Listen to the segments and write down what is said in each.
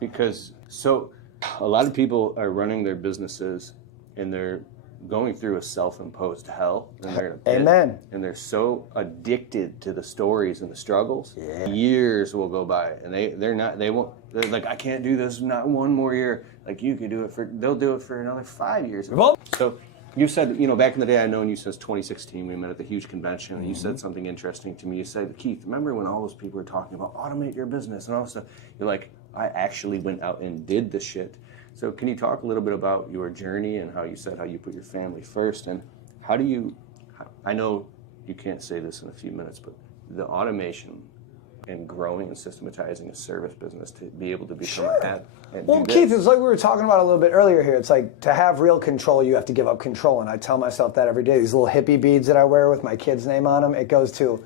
Because so a lot of people are running their businesses and they're going through a self-imposed hell. And they're in a pit, Amen. and they're so addicted to the stories and the struggles. Yeah. Years will go by and they're like, I can't do this not one more year. Like you could do it they'll do it for another 5 years. Well, so you said, back in the day, I've known you since 2016. We met at the huge convention, and you said something interesting to me. You said, Keith, remember when all those people were talking about automate your business and all this stuff? You're like, I actually went out and did the shit. So can you talk a little bit about your journey and how you said how you put your family first, and how do you, I know you can't say this in a few minutes, but the automation and growing and systematizing a service business to be able to become a head. Well, Keith, it's like we were talking about a little bit earlier here. It's like to have real control, you have to give up control. And I tell myself that every day. These little hippie beads that I wear with my kid's name on them, it goes to,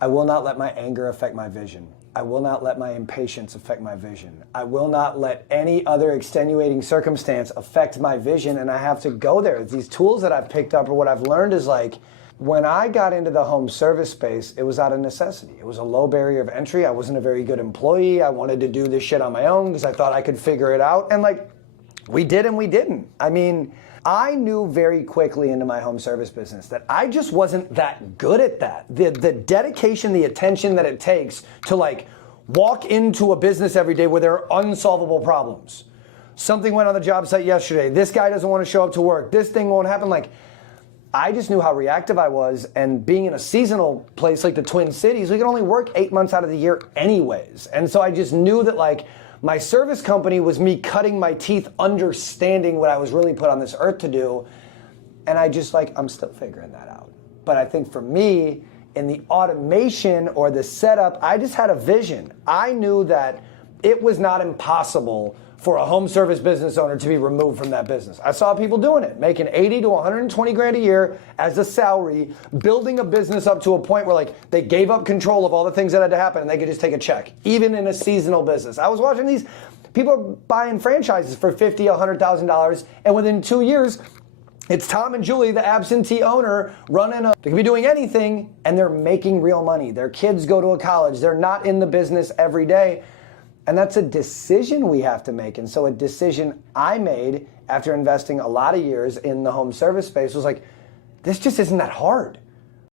I will not let my anger affect my vision. I will not let my impatience affect my vision. I will not let any other extenuating circumstance affect my vision, and I have to go there. These tools that I've picked up or what I've learned is like, when I got into the home service space, it was out of necessity. It was a low barrier of entry. I wasn't a very good employee. I wanted to do this shit on my own because I thought I could figure it out. And like, we did and we didn't. I mean, I knew very quickly into my home service business that I just wasn't that good at that. The dedication, the attention that it takes to like walk into a business every day where there are unsolvable problems. Something went on the job site yesterday. This guy doesn't want to show up to work. This thing won't happen. Like, I just knew how reactive I was, and being in a seasonal place like the Twin Cities, we could only work 8 months out of the year anyways. And so I just knew that like my service company was me cutting my teeth, understanding what I was really put on this earth to do. And I just like, I'm still figuring that out. But I think for me, in the automation or the setup, I just had a vision. I knew that it was not impossible for a home service business owner to be removed from that business. I saw people doing it, making 80 to 120 grand a year as a salary, building a business up to a point where like they gave up control of all the things that had to happen and they could just take a check, even in a seasonal business. I was watching these people buying franchises for $50,000, $100,000, and within 2 years, it's Tom and Julie, the absentee owner, they could be doing anything and they're making real money. Their kids go to a college. They're not in the business every day. And that's a decision we have to make. And so a decision I made after investing a lot of years in the home service space was like, this just isn't that hard.